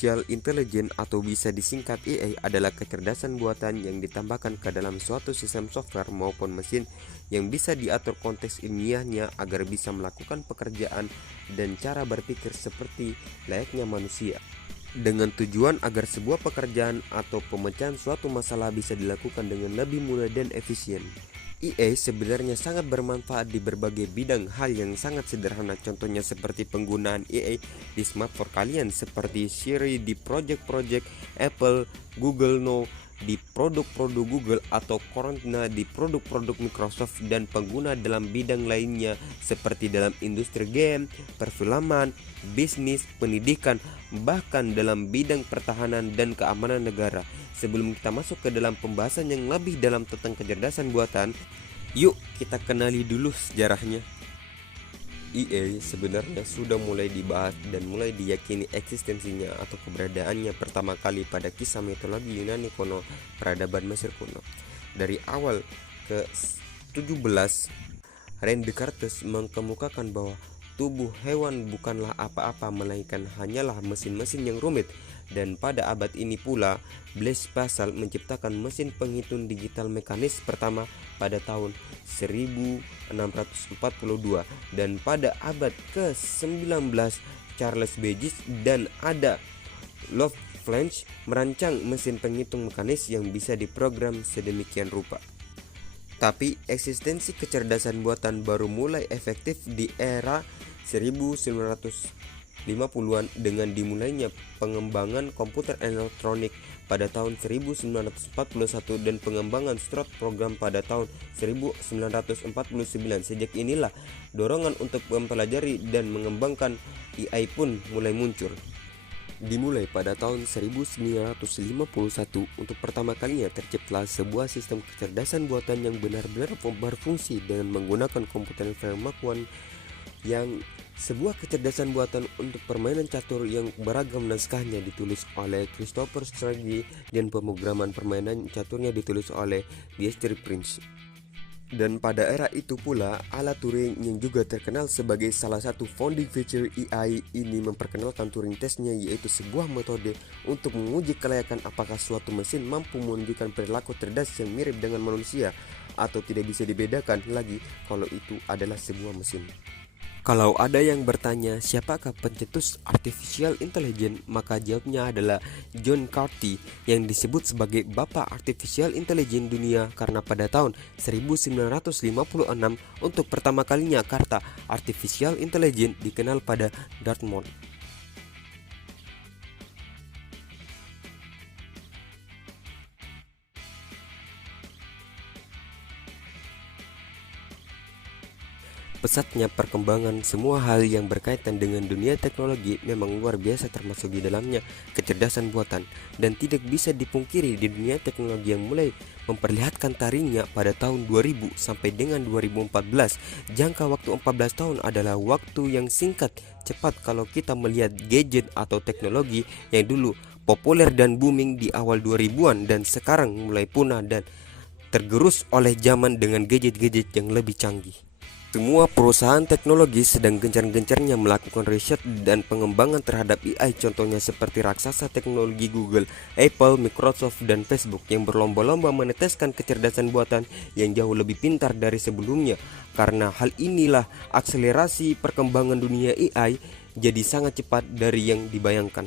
Artificial Intelligence atau bisa disingkat AI adalah kecerdasan buatan yang ditambahkan ke dalam suatu sistem software maupun mesin yang bisa diatur konteks ilmiahnya agar bisa melakukan pekerjaan dan cara berpikir seperti layaknya manusia. Dengan tujuan agar sebuah pekerjaan atau pemecahan suatu masalah bisa dilakukan dengan lebih mudah dan efisien. AI sebenarnya sangat bermanfaat di berbagai bidang hal yang sangat sederhana, contohnya seperti penggunaan AI di smartphone kalian seperti Siri di project-project Apple, Google Now di produk-produk Google, atau Cortana di produk-produk Microsoft, dan pengguna dalam bidang lainnya seperti dalam industri game, perfilman, bisnis, pendidikan, bahkan dalam bidang pertahanan dan keamanan negara. Sebelum kita masuk ke dalam pembahasan yang lebih dalam tentang kecerdasan buatan, yuk kita kenali dulu sejarahnya. AI sebenarnya sudah mulai dibahas dan mulai diyakini eksistensinya atau keberadaannya pertama kali pada kisah mitologi Yunani kuno, peradaban Mesir kuno. Dari awal ke-17, Rene Descartes mengemukakan bahwa tubuh hewan bukanlah apa-apa melainkan hanyalah mesin-mesin yang rumit. Dan pada abad ini pula, Blaise Pascal menciptakan mesin penghitung digital mekanis pertama pada tahun 1642, dan pada abad ke-19 Charles Babbage dan Ada Lovelace merancang mesin penghitung mekanis yang bisa diprogram sedemikian rupa. Tapi eksistensi kecerdasan buatan baru mulai efektif di era 1950-an dengan dimulainya pengembangan komputer elektronik pada tahun 1941 dan pengembangan strot program pada tahun 1949. Sejak inilah dorongan untuk mempelajari dan mengembangkan AI pun mulai muncul. Dimulai pada tahun 1951, untuk pertama kalinya terciptalah sebuah sistem kecerdasan buatan yang benar-benar berfungsi dengan menggunakan komputer information, yang sebuah kecerdasan buatan untuk permainan catur yang beragam. Naskahnya ditulis oleh Christopher Stragi dan pemrograman permainan caturnya ditulis oleh Dietrich Prince. Dan pada era itu pula, Alan Turing yang juga terkenal sebagai salah satu founding feature AI ini memperkenalkan Turing testnya, yaitu sebuah metode untuk menguji kelayakan apakah suatu mesin mampu menunjukkan perilaku cerdas yang mirip dengan manusia atau tidak bisa dibedakan lagi kalau itu adalah sebuah mesin. Kalau ada yang bertanya siapakah pencetus Artificial Intelligence, maka jawabnya adalah John Carty yang disebut sebagai Bapak Artificial Intelligence dunia karena pada tahun 1956 untuk pertama kalinya kata Artificial Intelligence dikenal pada Dartmouth. Pesatnya perkembangan semua hal yang berkaitan dengan dunia teknologi memang luar biasa, termasuk di dalamnya kecerdasan buatan, dan tidak bisa dipungkiri di dunia teknologi yang mulai memperlihatkan taringnya pada tahun 2000 sampai dengan 2014. Jangka waktu 14 tahun adalah waktu yang singkat cepat kalau kita melihat gadget atau teknologi yang dulu populer dan booming di awal 2000-an dan sekarang mulai punah dan tergerus oleh zaman dengan gadget-gadget yang lebih canggih. Semua perusahaan teknologi sedang gencar-gencarnya melakukan riset dan pengembangan terhadap AI, contohnya seperti raksasa teknologi Google, Apple, Microsoft, dan Facebook yang berlomba-lomba meneteskan kecerdasan buatan yang jauh lebih pintar dari sebelumnya. Karena hal inilah akselerasi perkembangan dunia AI jadi sangat cepat dari yang dibayangkan.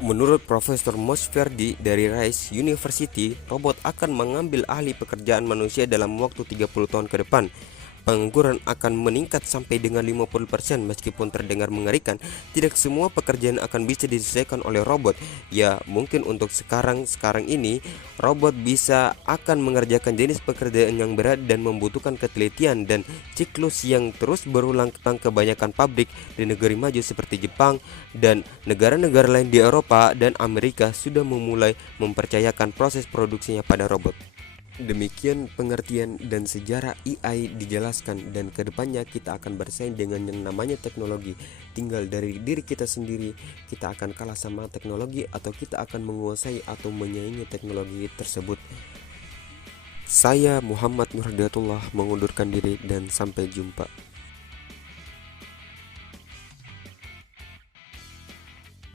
Menurut Profesor Mosferdi dari Rice University, robot akan mengambil alih pekerjaan manusia dalam waktu 30 tahun ke depan. Pengangguran akan meningkat sampai dengan 50%. Meskipun terdengar mengerikan, tidak semua pekerjaan akan bisa diselesaikan oleh robot. Ya, mungkin untuk sekarang ini robot bisa akan mengerjakan jenis pekerjaan yang berat dan membutuhkan ketelitian dan siklus yang terus berulang. Kebanyakan pabrik di negeri maju seperti Jepang dan negara-negara lain di Eropa dan Amerika sudah memulai mempercayakan proses produksinya pada robot. Demikian pengertian dan sejarah AI dijelaskan, dan kedepannya kita akan bersaing dengan yang namanya teknologi. Tinggal dari diri kita sendiri, kita akan kalah sama teknologi atau kita akan menguasai atau menyaingi teknologi tersebut. Saya Muhammad Nur Hidayatullah mengundurkan diri dan sampai jumpa.